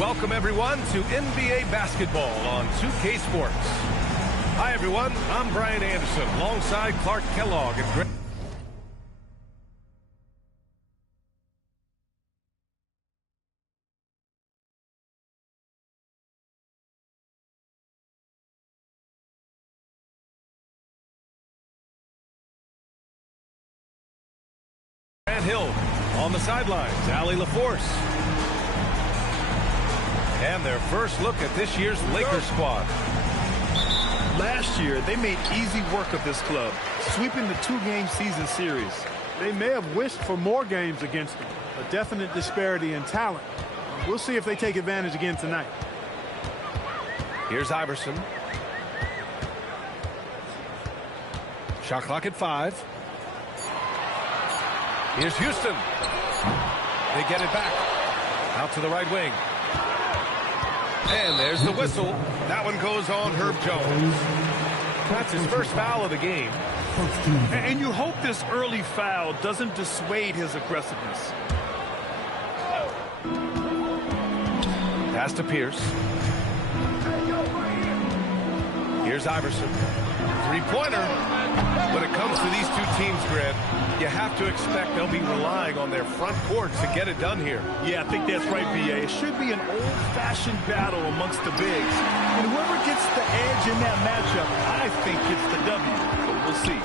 Welcome, everyone, to NBA basketball on 2K Sports. Hi, everyone. I'm Brian Anderson, alongside Clark Kellogg and Greg. Hill on the sidelines, Allie LaForce. And their first look at this year's Lakers squad. Last year, they made easy work of this club, sweeping the two-game season series. They may have wished for more games against them, a definite disparity in talent. We'll see if they take advantage again tonight. Here's Iverson. Shot clock at 5. Here's Houston. They get it back. Out to the right wing. And there's the whistle. That one goes on Herb Jones. That's his first foul of the game. And you hope this early foul doesn't dissuade his aggressiveness. Pass to Pierce. Here's Iverson. Three-pointer. When it comes to these two teams, Grant, you have to expect they'll be relying on their front court to get it done here. Yeah, I think that's right, B.A. It should be an old-fashioned battle amongst the bigs. And whoever gets the edge in that matchup, I think gets the W. But we'll see.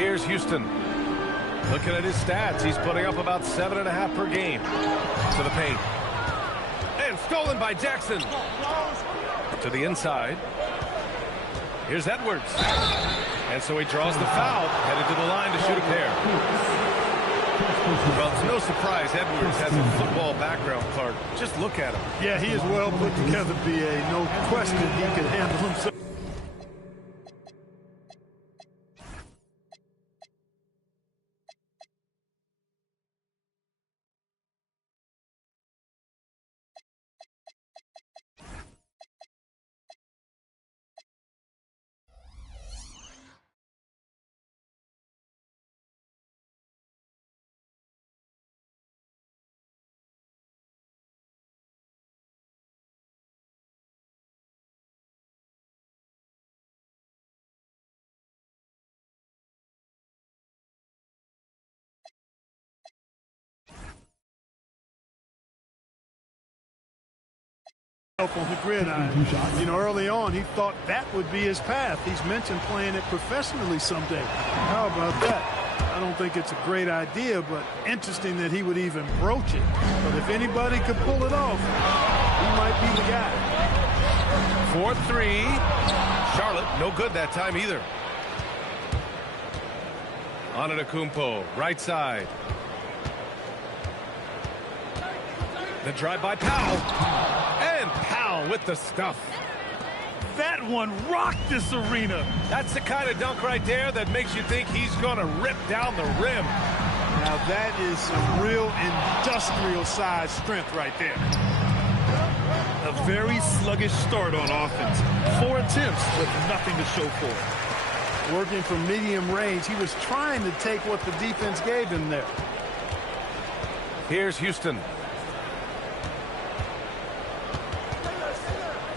Here's Houston. Looking at his stats, he's putting up about 7.5 per game. To the paint. And stolen by Jackson. To the inside. Here's Edwards. And so he draws the foul, headed to the line to shoot a pair. Well, it's no surprise Edwards has a football background, Clark. Just look at him. Yeah, he is well put together, B.A. No question he can handle himself. On the gridiron. You know, early on, he thought that would be his path. He's mentioned playing it professionally someday. How about that? I don't think it's a great idea, but interesting that he would even broach it. But if anybody could pull it off, he might be the guy. 4-3. Charlotte, no good that time either. Antetokounmpo, right side. The drive by Powell. And Powell with the stuff. That one rocked this arena. That's the kind of dunk right there that makes you think he's going to rip down the rim. Now that is some real industrial size strength right there. A very sluggish start on offense. 4 attempts with nothing to show for it. Working from medium range, he was trying to take what the defense gave him there. Here's Houston.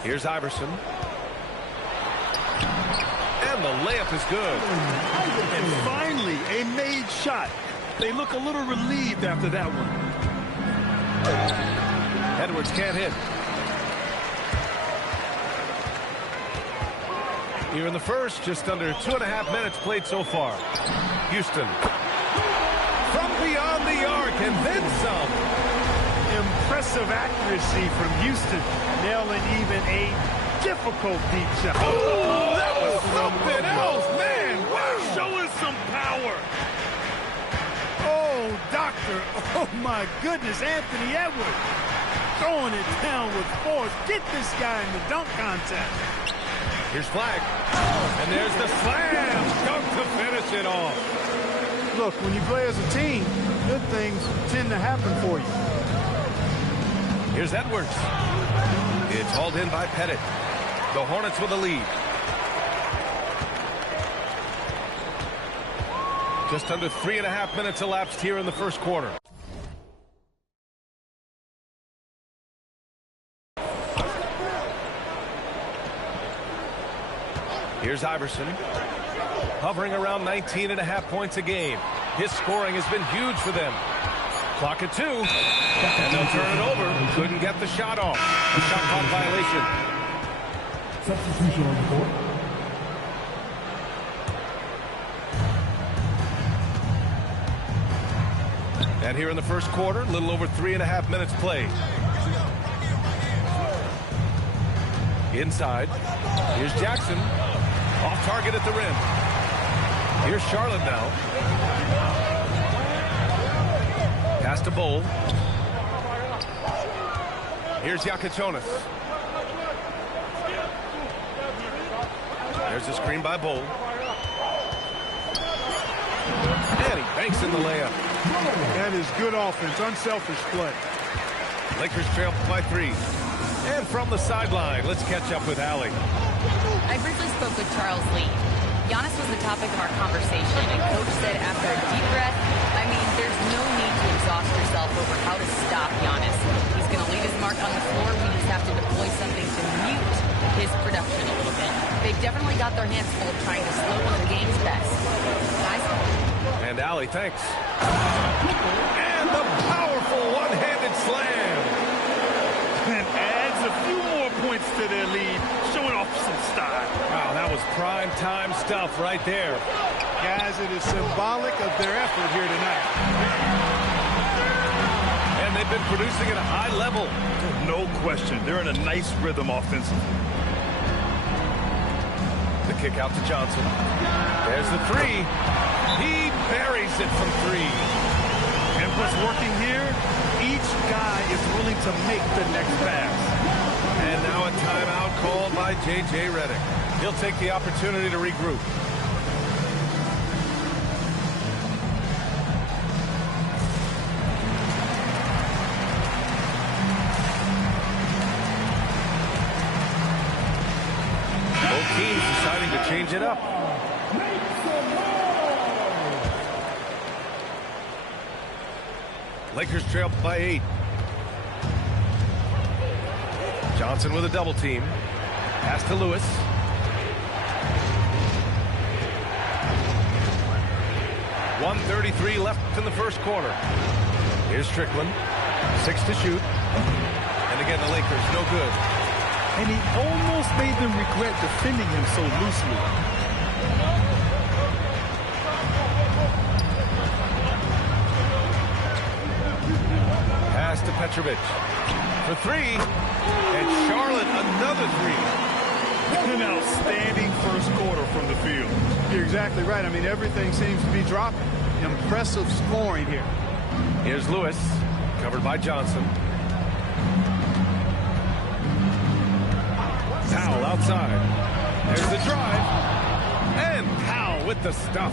Here's Iverson. And the layup is good. And finally, a made shot. They look a little relieved after that one. Edwards can't hit. Here in the first, just under 2.5 minutes played so far. Houston. From beyond the arc and then some. Impressive accuracy from Houston, nailing even a difficult deep shot. Oh, that was something else, man. Wow. Show us some power. Oh, doctor. Oh, my goodness, Anthony Edwards. Throwing it down with force. Get this guy in the dunk contest. Here's Flagg. And there's the slam. Dunk to finish it off. Look, when you play as a team, good things tend to happen for you. Here's Edwards. It's hauled in by Pettit. The Hornets with the lead. Just under 3.5 minutes elapsed here in the first quarter. Here's Iverson, hovering around 19.5 points a game. His scoring has been huge for them. Clock at 2, and they'll turn it over. Couldn't get the shot off. A shot clock violation. Substitution on the court. And here in the first quarter, a little over 3.5 minutes played. Inside, here's Jackson, off target at the rim. Here's Charlotte now. Pass to Bowl. Here's Giannas. There's the screen by Bowl. And he banks in the layup. That is good offense, unselfish play. Lakers trail by 3. And from the sideline, let's catch up with Allie. I briefly spoke with Charles Lee. Giannis was the topic of our conversation, and Coach said after a deep breath, I mean, there's no need to exhaust yourself over how to stop Giannis. He's going to leave his mark on the floor. We just have to deploy something to mute his production a little bit. They've definitely got their hands full trying to slow one of the game's best. Guys? And Allie, thanks. And the powerful one-handed slam. And adds a few more points to their lead, showing off some style. Wow, that was prime time stuff right there. Guys, it is symbolic of their effort here tonight. And they've been producing at a high level. No question. They're in a nice rhythm offensively. The kick out to Johnson. There's the 3. He buries it from 3. And what's working here, each guy is willing to make the next pass. And now a timeout called by J.J. Redick. He'll take the opportunity to regroup. Both teams deciding to change it up. Lakers trail by 8. Johnson with a double team. Pass to Lewis. .133 left in the first quarter. Here's Strickland. 6 to shoot. And again, the Lakers, no good. And he almost made them regret defending him so loosely. Pass to Petrovic for 3, and Charlotte another 3. An outstanding first quarter from the field. You're exactly right. I mean, everything seems to be dropping. Impressive scoring here. Here's Lewis, covered by Johnson. Powell outside. There's the drive, and Powell with the stuff.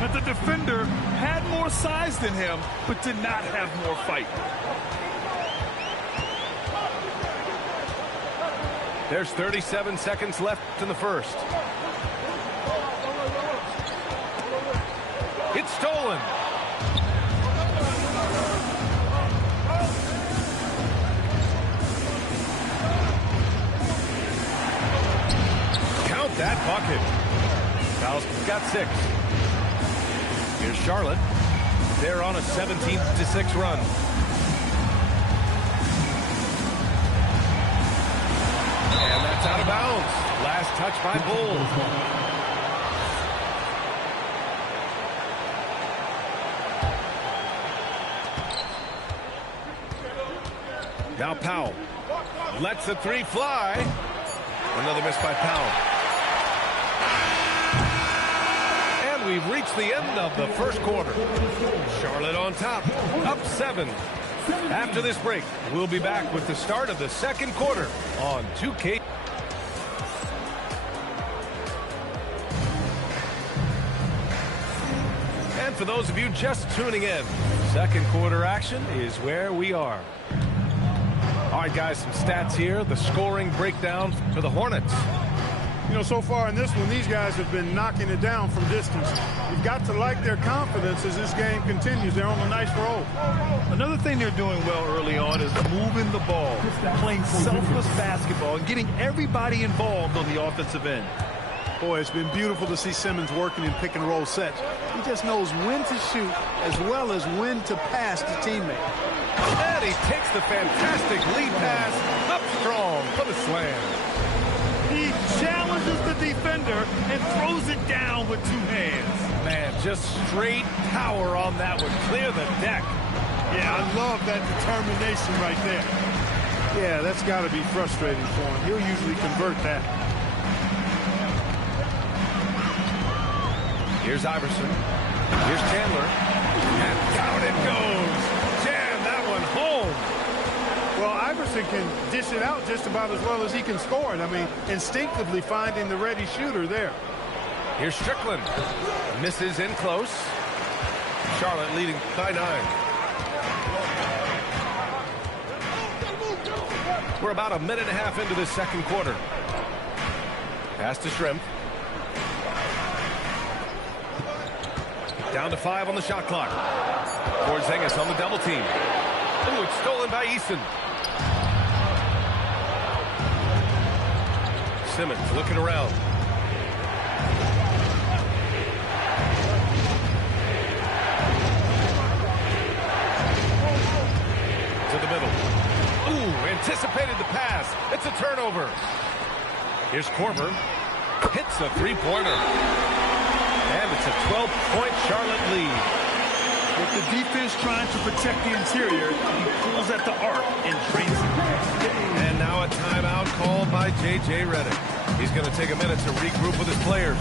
But the defender had more size than him, but did not have more fight. There's 37 seconds left in the first. It's stolen. Count that bucket. Powell's got 6. Here's Charlotte. They're on a 17-6 run. And that's out of bounds. Last touch by Bull. Now Powell lets the 3 fly. Another miss by Powell. And we've reached the end of the first quarter. Charlotte on top, up 7. After this break, we'll be back with the start of the second quarter on 2K. And for those of you just tuning in, second quarter action is where we are. All right, guys, some stats here. The scoring breakdown for the Hornets. You know, so far in this one, these guys have been knocking it down from distance. You've got to like their confidence as this game continues. They're on a nice roll. Another thing they're doing well early on is moving the ball, playing selfless basketball, and getting everybody involved on the offensive end. Boy, it's been beautiful to see Simmons working in pick and roll sets. He just knows when to shoot as well as when to pass to teammates. And he takes the fantastic lead pass up strong for the slam. He challenges the defender and throws it down with two hands. Man, just straight power on that one. Clear the deck. Yeah, I love that determination right there. Yeah, that's got to be frustrating for him. He'll usually convert that. Here's Iverson. Here's Chandler. And down it goes. Jam that one home. Well, Iverson can dish it out just about as well as he can score it. I mean, instinctively finding the ready shooter there. Here's Strickland. Misses in close. Charlotte leading by 9. We're about a minute and a half into this second quarter. Pass to Shrimp. Down to 5 on the shot clock. Porzingis on the double team. Ooh, it's stolen by Eason. Simmons looking around. To the middle. Ooh, anticipated the pass. It's a turnover. Here's Korver. Hits a three-pointer. And it's a 12-point Charlotte lead. With the defense trying to protect the interior, he pulls at the arc and drains it. And now a timeout called by J.J. Redick. He's going to take a minute to regroup with his players.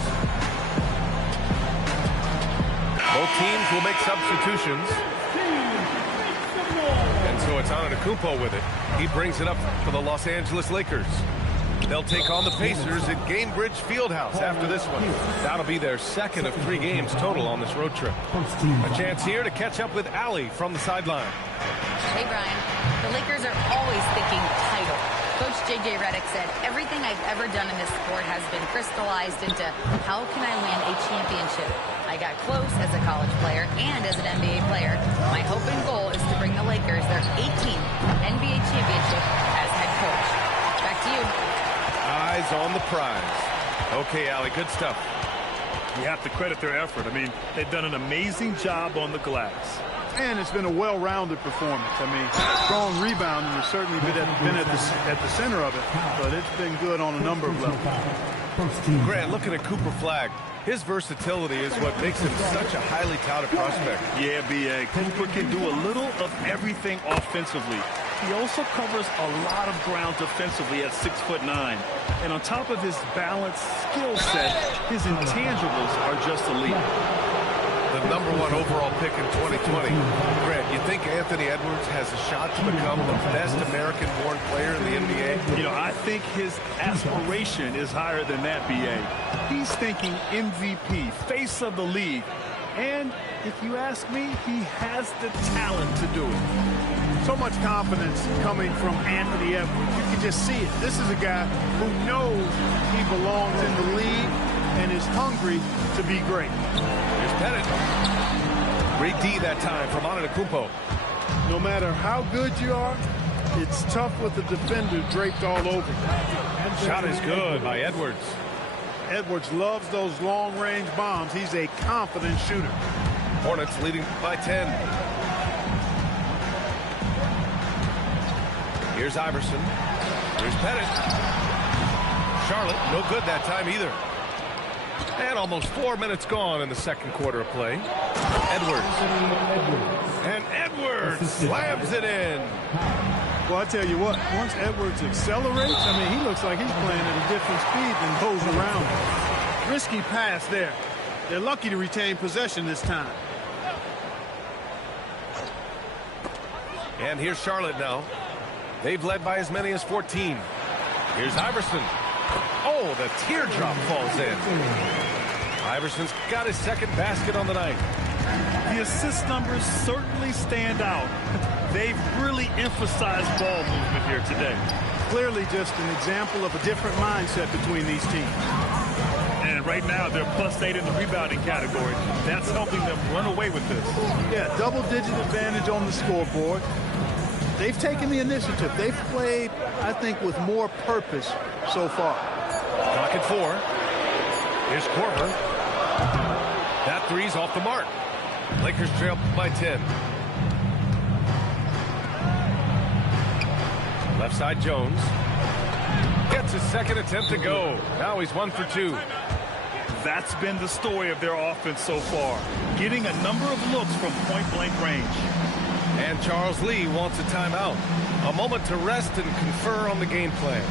Both teams will make substitutions. And so it's Antetokounmpo with it. He brings it up for the Los Angeles Lakers. They'll take on the Pacers at Gainbridge Fieldhouse after this one. That'll be their second of 3 games total on this road trip. A chance here to catch up with Allie from the sideline. Hey, Brian. The Lakers are always thinking title. Coach J.J. Redick said, everything I've ever done in this sport has been crystallized into how can I win a championship? I got close as a college player and as an NBA player. My hope and goal is to bring the Lakers their 18th NBA championship as head coach. Back to you. Eyes on the prize. Okay, Allie, good stuff. You have to credit their effort. I mean, they've done an amazing job on the glass. And it's been a well-rounded performance. I mean, strong rebounding has certainly been at the center of it, but it's been good on a number of levels. Grant, looking at Cooper Flagg, his versatility is what makes him such a highly touted prospect. Yeah, B.A. Cooper can do a little of everything offensively. He also covers a lot of ground defensively at 6'9". And on top of his balanced skill set, his intangibles are just elite. The #1 overall pick in 2020. Grant, you think Anthony Edwards has a shot to become the best American-born player in the NBA? You know, I think his aspiration is higher than that, B.A. He's thinking MVP, face of the league. And if you ask me, he has the talent to do it. So much confidence coming from Anthony Edwards. You can just see it. This is a guy who knows he belongs in the league and is hungry to be great. Here's Pettit. Great D that time from Antetokounmpo. No matter how good you are, it's tough with the defender draped all over you. Shot is good by Edwards. Edwards loves those long-range bombs. He's a confident shooter. Hornets leading by 10. Here's Iverson. Here's Pettit. Charlotte, no good that time either. And almost 4 minutes gone in the second quarter of play. Edwards. And Edwards slams it in. Well, I tell you what, once Edwards accelerates, I mean, he looks like he's playing at a different speed than those around him. Risky pass there. They're lucky to retain possession this time. And here's Charlotte now. They've led by as many as 14. Here's Iverson. Oh, the teardrop falls in. Iverson's got his second basket on the night. The assist numbers certainly stand out. They've really emphasized ball movement here today. Clearly just an example of a different mindset between these teams. And right now, they're +8 in the rebounding category. That's helping them run away with this. Yeah, double-digit advantage on the scoreboard. They've taken the initiative. They've played, I think, with more purpose so far. Clock at 4. Here's Korver. That three's off the mark. Lakers trail by 10. Left side Jones. Gets his second attempt to go. Now he's 1 for 2. That's been the story of their offense so far. Getting a number of looks from point-blank range. And Charles Lee wants a timeout. A moment to rest and confer on the game plan.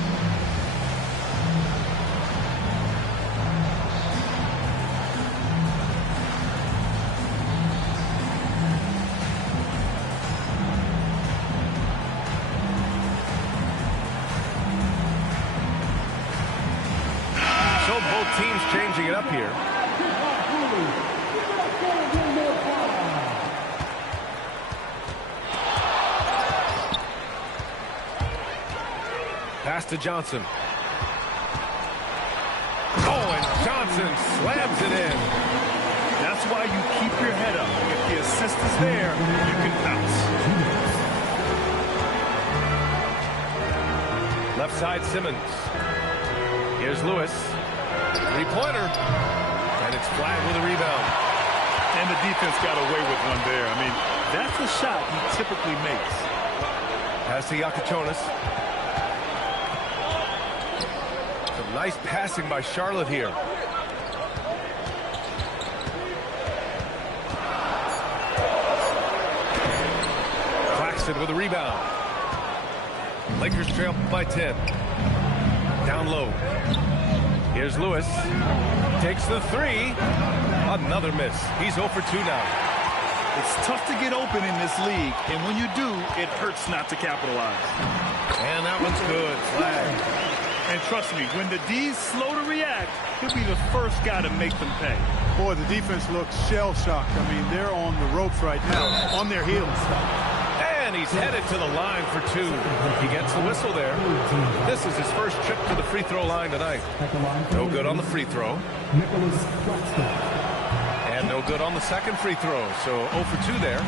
So both teams changing it up here. Pass to Johnson. Oh, and Johnson slams it in. That's why you keep your head up. If the assist is there, you can bounce. Left side Simmons. Here's Lewis. Three-pointer. And it's Flagg with a rebound. And the defense got away with one there. I mean, that's a shot he typically makes. Pass to Yakichonis. Some nice passing by Charlotte here. Claxton with a rebound. Lakers trail by 10. Down low. Here's Lewis. Takes the three. Another miss. He's 0 for 2 now. It's tough to get open in this league, and when you do, it hurts not to capitalize. And that one's good. Flagg. And trust me, when the D's slow to react, he'll be the first guy to make them pay. Boy, the defense looks shell-shocked. I mean, they're on the ropes right now, on their heels. And he's headed to the line for 2. He gets the whistle there. This is his first trip to the free throw line tonight. No good on the free throw. And no good on the second free throw. So 0 for 2 there.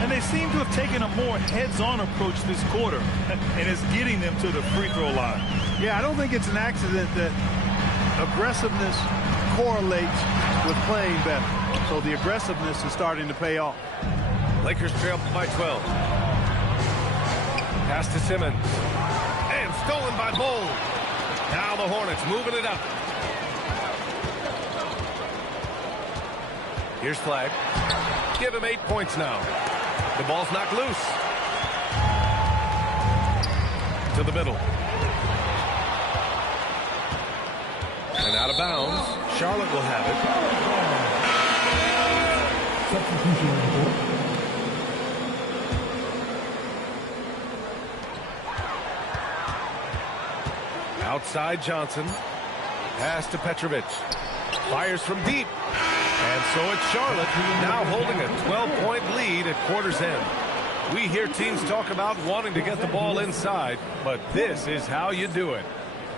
And they seem to have taken a more heads-on approach this quarter, and it's getting them to the free throw line. Yeah, I don't think it's an accident that aggressiveness correlates with playing better. So the aggressiveness is starting to pay off. Lakers trail by 12. Pass to Simmons. And stolen by Bull. Now the Hornets moving it up. Here's Flagg. Give him 8 points now. The ball's knocked loose. To the middle. And out of bounds. Charlotte will have it. Substitution on the board. Outside Johnson. Pass to Petrovic. Fires from deep. And so it's Charlotte now holding a 12-point lead at quarter's end. We hear teams talk about wanting to get the ball inside, but this is how you do it.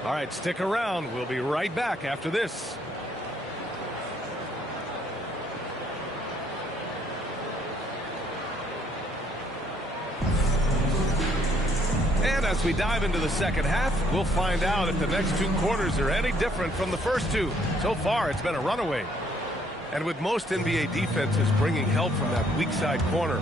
All right, stick around. We'll be right back after this. And as we dive into the second half, we'll find out if the next 2 quarters are any different from the first 2. So far, it's been a runaway. And with most NBA defenses bringing help from that weak side corner,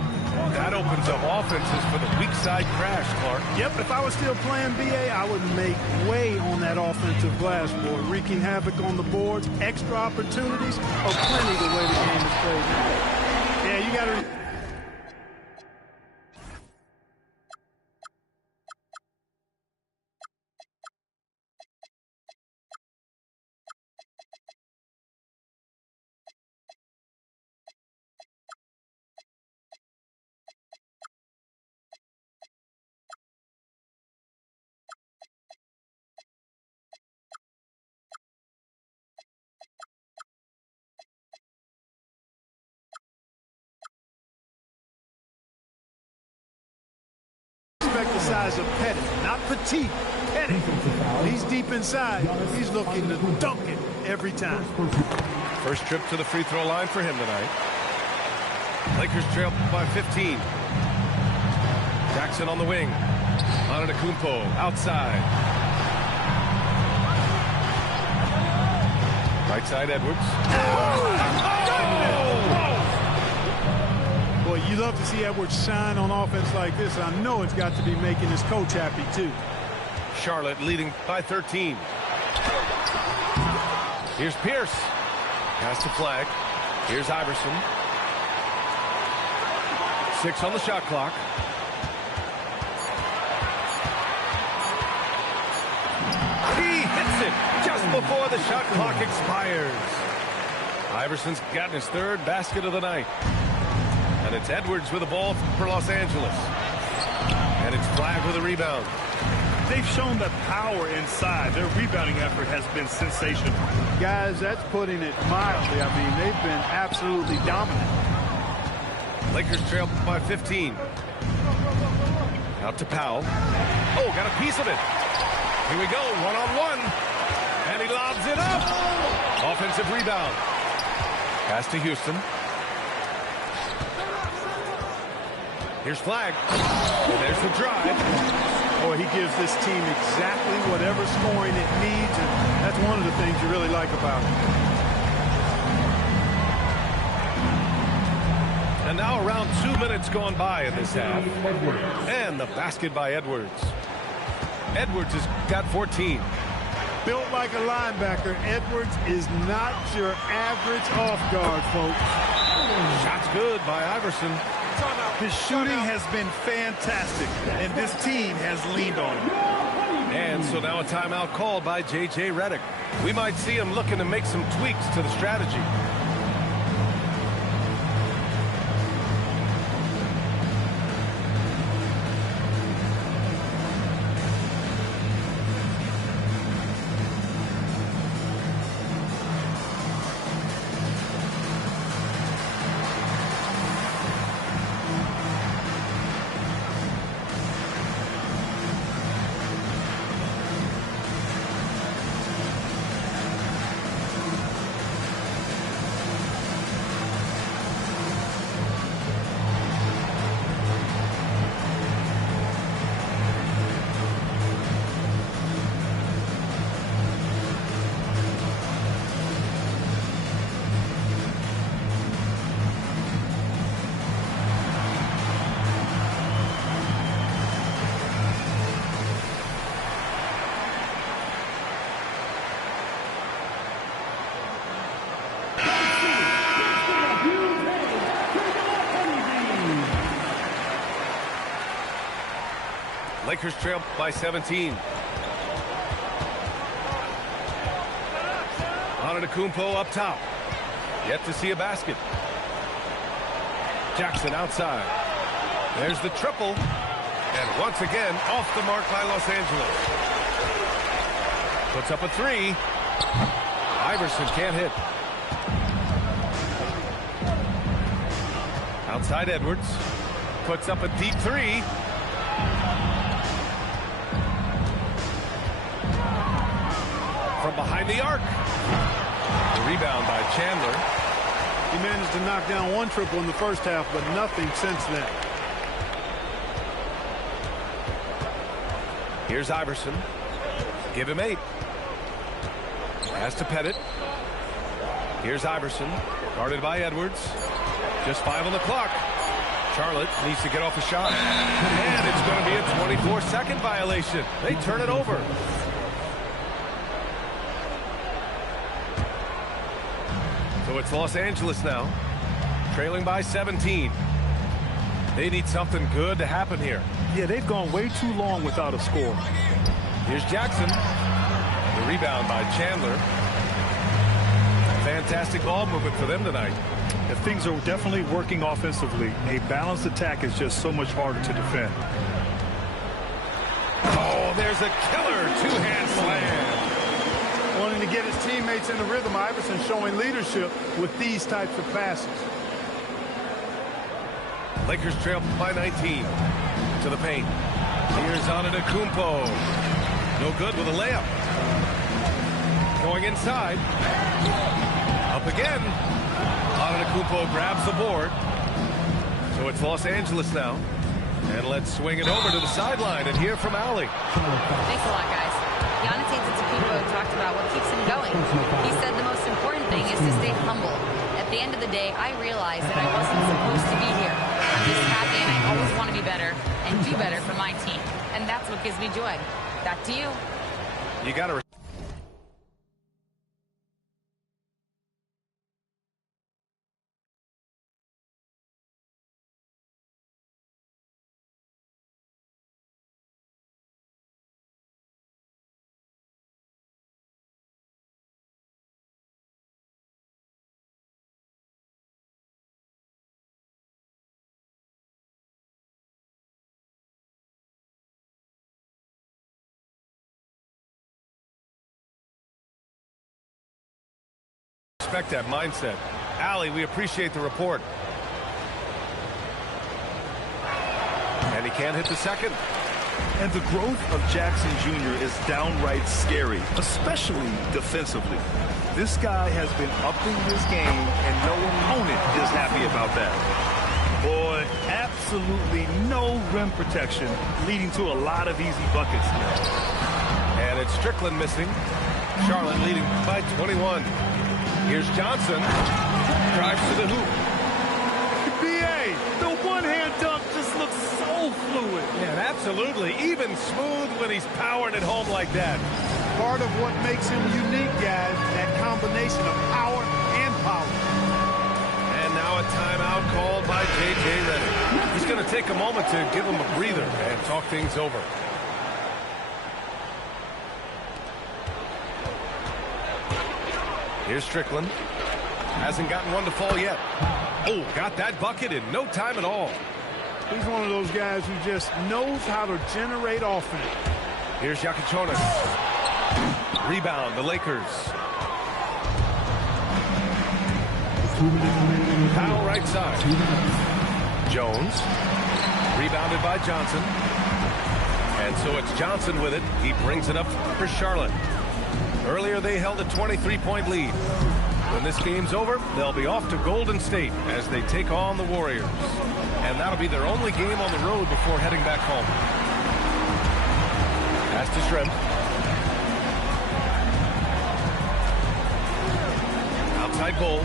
that opens up offenses for the weak side crash, Clark. Yep, if I was still playing BA, I would make way on that offensive glass board, wreaking havoc on the boards. Extra opportunities are plenty the way the game is played. Yeah, you got to... the size of Pettit, not Pettit. Pettit. He's deep inside. He's looking to dunk it every time. First trip to the free throw line for him tonight. Lakers trail by 15. Jackson on the wing. Antetokounmpo outside. Right side, Edwards. Boy, you love to see Edwards shine on offense like this. I know it's got to be making his coach happy, too. Charlotte leading by 13. Here's Pierce. Pass to Flagg. Here's Iverson. 6 on the shot clock. He hits it just before the shot clock expires. Iverson's gotten his 3rd basket of the night. And it's Edwards with the ball for Los Angeles. And it's Flagg with a rebound. They've shown the power inside. Their rebounding effort has been sensational. Guys, that's putting it mildly. I mean, they've been absolutely dominant. Lakers trail by 15. Out to Powell. Oh, got a piece of it. Here we go, one-on-one. And he lobs it up. Offensive rebound. Pass to Houston. Here's Flagg. And there's the drive. Boy, he gives this team exactly whatever scoring it needs, and that's one of the things you really like about him. And now around 2 minutes gone by in this half. And the basket by Edwards. Edwards has got 14. Built like a linebacker, Edwards is not your average off guard, folks. Shot's good by Iverson. His shooting has been fantastic, and this team has leaned on him. And so now a timeout called by J.J. Redick. We might see him looking to make some tweaks to the strategy. Lakers trail by 17. Antetokounmpo up top. Yet to see a basket. Jackson outside. There's the triple. And once again, off the mark by Los Angeles. Puts up a 3. Iverson can't hit. Outside Edwards. Puts up a deep 3. From behind the arc. The rebound by Chandler. He managed to knock down 1 triple in the first half, but nothing since then. Here's Iverson. Give him 8. Pass to Pettit. Here's Iverson. Guarded by Edwards. Just 5 on the clock. Charlotte needs to get off a shot. And it's going to be a 24-second violation. They turn it over. So it's Los Angeles now, trailing by 17. They need something good to happen here. Yeah, they've gone way too long without a score. Here's Jackson. The rebound by Chandler. Fantastic ball movement for them tonight. If things are definitely working offensively, a balanced attack is just so much harder to defend. Oh, there's a killer two-hand slam. Wanting to get his teammates in the rhythm, Iverson showing leadership with these types of passes. Lakers trail by 19 to the paint. Here's Antetokounmpo. No good with a layup. Going inside. Up again. Antetokounmpo grabs the board. So it's Los Angeles now. And let's swing it over to the sideline and hear from Allie. Thanks a lot, guys. Giannas Antetokounmpo talked about what keeps him going. He said the most important thing is to stay humble. At the end of the day, I realize that I wasn't supposed to be here. I'm just happy, and I always want to be better and do better for my team. And that's what gives me joy. Back to you. You got to. Respect that mindset. Allie, we appreciate the report. And he can't hit the second. And the growth of Jackson Jr. is downright scary, especially defensively. This guy has been upping his game, and no opponent is happy about that. Boy, absolutely no rim protection, leading to a lot of easy buckets here. And it's Strickland missing. Charlotte leading by 21. Here's Johnson. Drives to the hoop. BA, the one-hand dunk just looks so fluid. Yeah, absolutely. Even smooth when he's powering it home like that. Part of what makes him unique, guys, that combination of power and power. And now a timeout called by J.J. Redick. He's going to take a moment to give him a breather and talk things over. Here's Strickland. Hasn't gotten one to fall yet. Oh, got that bucket in no time at all. He's one of those guys who just knows how to generate offense. Here's Giannas. Rebound, the Lakers. Foul right side. Jones. Rebounded by Johnson. And so it's Johnson with it. He brings it up for Charlotte. Earlier, they held a 23-point lead. When this game's over, they'll be off to Golden State as they take on the Warriors. And that'll be their only game on the road before heading back home. Pass to Shrimp. Outside goal.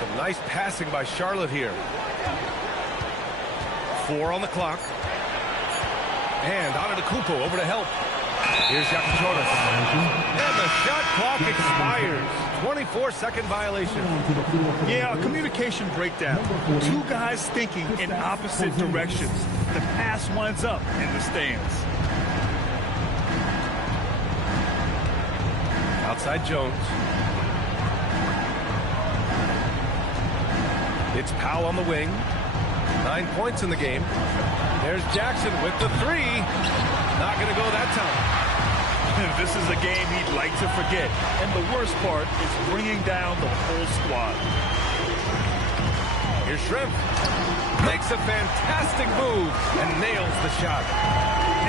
Some nice passing by Charlotte here. 4 on the clock. And Antetokounmpo over to help. Here's Giannas. And the shot clock expires. 24-second violation. Yeah, a communication breakdown. Two guys thinking in opposite directions. The pass winds up in the stands. Outside Jones. It's Powell on the wing. 9 points in the game. There's Jackson with the 3. Not going to go that time. This is a game he'd like to forget. And the worst part is bringing down the whole squad. Here's Shrimp. Makes a fantastic move and nails the shot.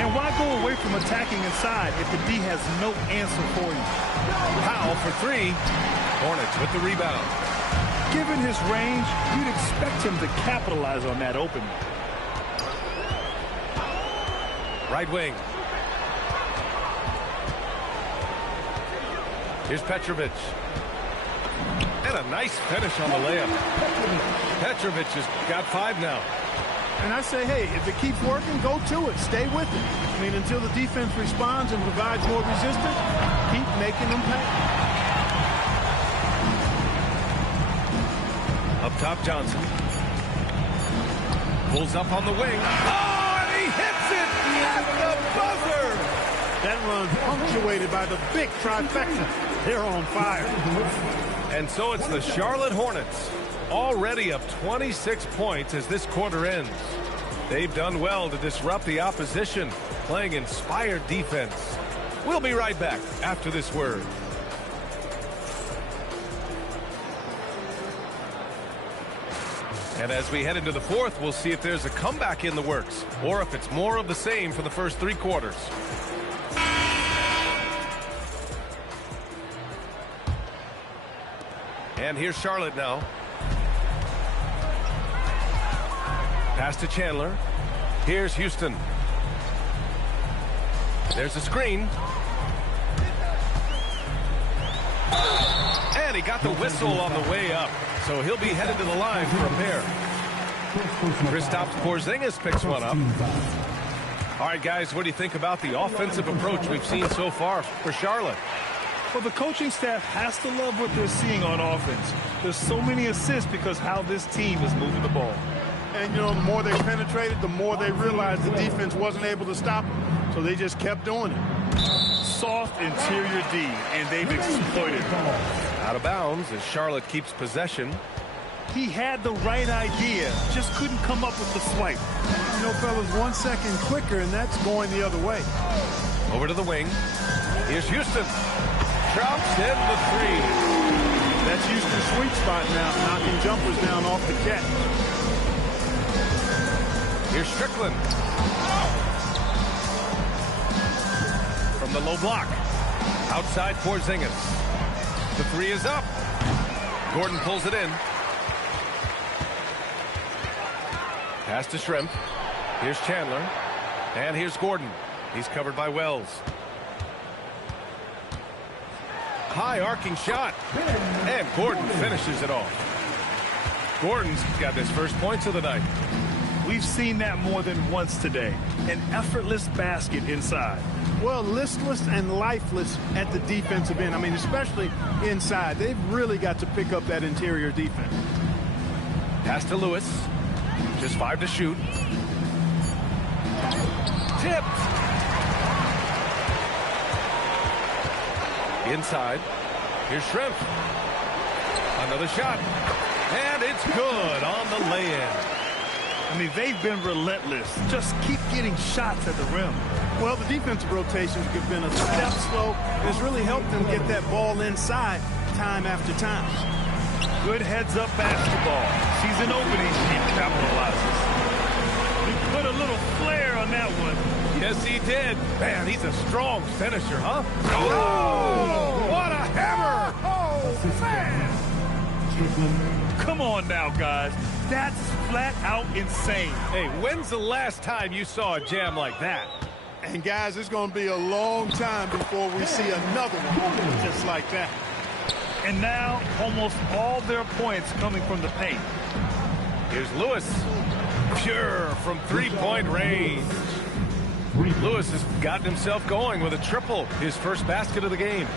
And why go away from attacking inside if the D has no answer for you? Powell for 3. Hornets with the rebound. Given his range, you'd expect him to capitalize on that opening. Right wing. Here's Petrovic. And a nice finish on the layup. Petrovic has got 5 now. And I say, hey, if it keeps working, go to it. Stay with it. I mean, until the defense responds and provides more resistance, keep making them pay. Up top, Johnson. Pulls up on the wing. Oh, and he hits it at the buzzer. That run punctuated by the big trifecta. They're on fire. And so it's the Charlotte Hornets, already up 26 points as this quarter ends. They've done well to disrupt the opposition, playing inspired defense. We'll be right back after this word. And as we head into the fourth, we'll see if there's a comeback in the works or if it's more of the same for the first 3 quarters. And here's Charlotte now. Pass to Chandler. Here's Houston. There's a screen. And he got the whistle on the way up. So he'll be headed to the line for a pair. Kristaps Porzingis picks one up. All right, guys, what do you think about the offensive approach we've seen so far for Charlotte? Well, the coaching staff has to love what they're seeing on offense. There's so many assists because how this team is moving the ball. And, you know, the more they penetrated, the more they realized the defense wasn't able to stop them. So they just kept doing it. Soft interior D, and they've exploited it. Out of bounds as Charlotte keeps possession. He had the right idea, just couldn't come up with the swipe. You know, fellas, 1 second quicker, and that's going the other way. Over to the wing. Here's Houston. Drops in the three. That's Houston's sweet spot now, knocking jumpers down off the catch. Here's Strickland. From the low block. Outside Porzingis. The three is up. Gordon pulls it in. Pass to Shrimp. Here's Chandler. And here's Gordon. He's covered by Wells. High arcing shot. And Gordon finishes it off. Gordon's got his first points of the night. We've seen that more than once today. An effortless basket inside. Well, listless and lifeless at the defensive end. I mean, especially inside. They've really got to pick up that interior defense. Pass to Lewis. Just 5 to shoot. Tipped. Inside. Here's Shrimp. Another shot. And it's good on the lay-in. I mean, they've been relentless. Just keep getting shots at the rim. Well, the defensive rotations have been a step slow. It's really helped them get that ball inside time after time. Good heads-up basketball. Sees an opening. He capitalizes. He put a little flair on that one. Yes, he did. Man, he's a strong finisher, huh? Oh, what a hammer! Oh, man! Come on now, guys. That's flat out insane. Hey, when's the last time you saw a jam like that? And, guys, it's going to be a long time before we see another one just like that. And now, almost all their points coming from the paint. Here's Lewis. Pure from three-point range. Lewis has gotten himself going with a triple, his first basket of the game.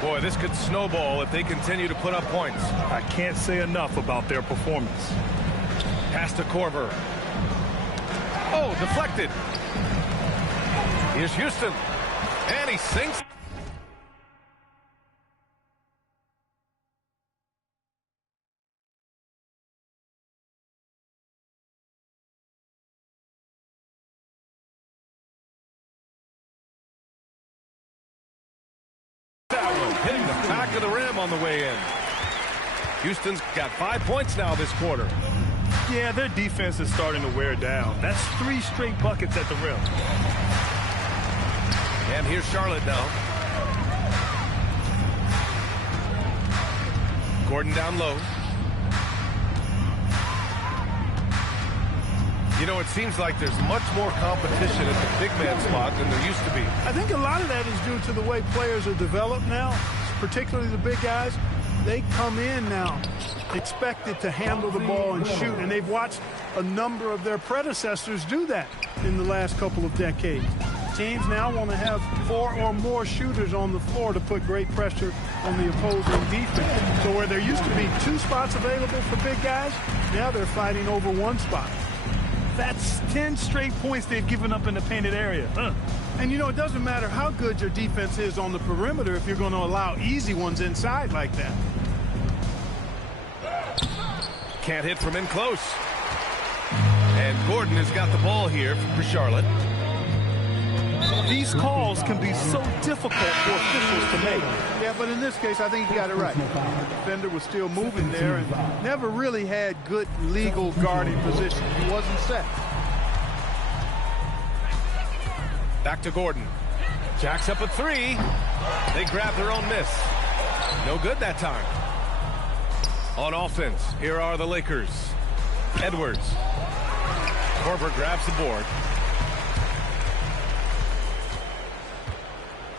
Boy, this could snowball if they continue to put up points. I can't say enough about their performance. Pass to Korver. Oh, deflected. Here's Houston. And he sinks. Hitting the back of the rim on the way in. Houston's got 5 points now this quarter. Yeah, their defense is starting to wear down. That's 3 straight buckets at the rim. And here's Charlotte now. Gordon down low. You know, it seems like there's much more competition at the big man spot than there used to be. I think a lot of that is due to the way players are developed now, particularly the big guys. They come in now expected to handle the ball and shoot, and they've watched a number of their predecessors do that in the last couple of decades. Teams now want to have 4 or more shooters on the floor to put great pressure on the opposing defense. So where there used to be 2 spots available for big guys, now they're fighting over 1 spot. That's 10 straight points they've given up in the painted area. And, you know, it doesn't matter how good your defense is on the perimeter if you're going to allow easy ones inside like that. Can't hit from in close. And Gordon has got the ball here for Charlotte. These calls can be so difficult for officials to make. Yeah, but in this case, I think he got it right. The defender was still moving there and never really had good legal guarding position. He wasn't set. Back to Gordon. Jacks up a 3. They grab their own miss. No good that time. On offense, here are the Lakers. Edwards. Korver grabs the board.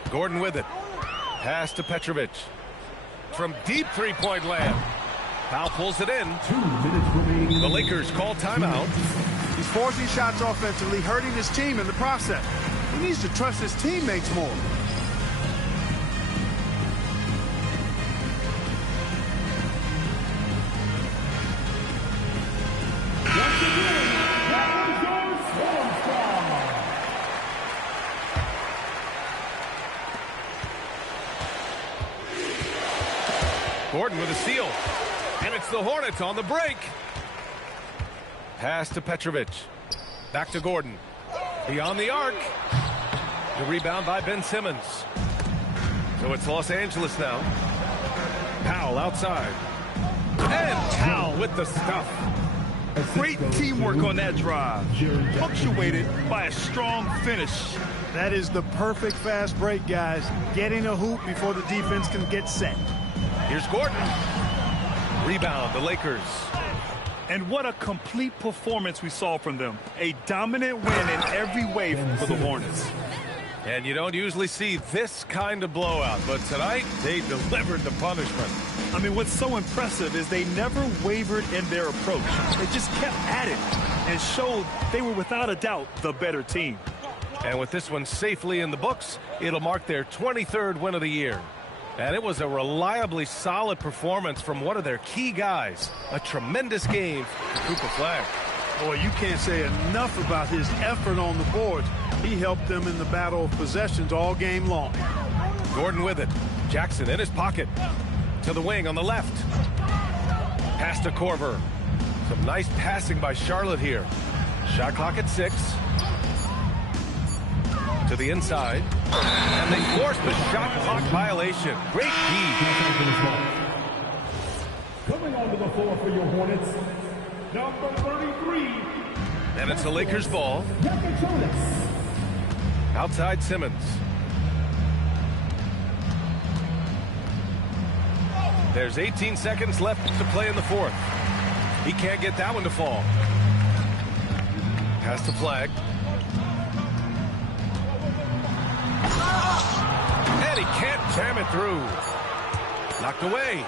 Gordon with it. Pass to Petrovic. from deep three-point land. Foul pulls it in. 2 minutes remaining. The Lakers call timeout. He's forcing shots offensively, hurting his team in the process. He needs to trust his teammates more. Gordon with a steal. And it's the Hornets on the break. Pass to Petrovic. Back to Gordon. Beyond the arc. The rebound by Ben Simmons. So it's Los Angeles now. Powell outside. And Powell with the stuff. Great teamwork on that drive, punctuated by a strong finish. That is the perfect fast break, guys. Getting a hoop before the defense can get set. Here's Gordon. Rebound, the Lakers. And what a complete performance we saw from them. A dominant win in every way for the Hornets. And you don't usually see this kind of blowout, but tonight they delivered the punishment. I mean, what's so impressive is they never wavered in their approach. They just kept at it and showed they were without a doubt the better team. And with this one safely in the books, it'll mark their 23rd win of the year. And it was a reliably solid performance from one of their key guys. A tremendous game for Cooper Flagg. Boy, you can't say enough about his effort on the boards. He helped them in the battle of possessions all game long. Gordon with it. Jackson in his pocket. To the wing on the left. Pass to Korver. Some nice passing by Charlotte here. Shot clock at 6. To the inside. And they forced the shot clock violation. Great D. Coming onto the floor for your Hornets, number 33. And it's the Lakers ball. Outside Simmons. There's 18 seconds left to play in the fourth. He can't get that one to fall. Pass to Flagg. And he can't jam it through. Knocked away.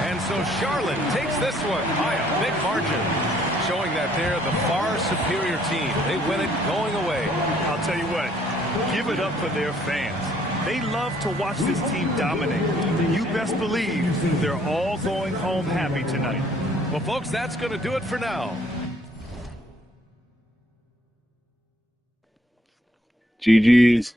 And so Charlotte takes this one by a big margin, showing that they're the far superior team. They win it going away. I'll tell you what, give it up for their fans. They love to watch this team dominate. You best believe they're all going home happy tonight. Well, folks, that's going to do it for now. GG's.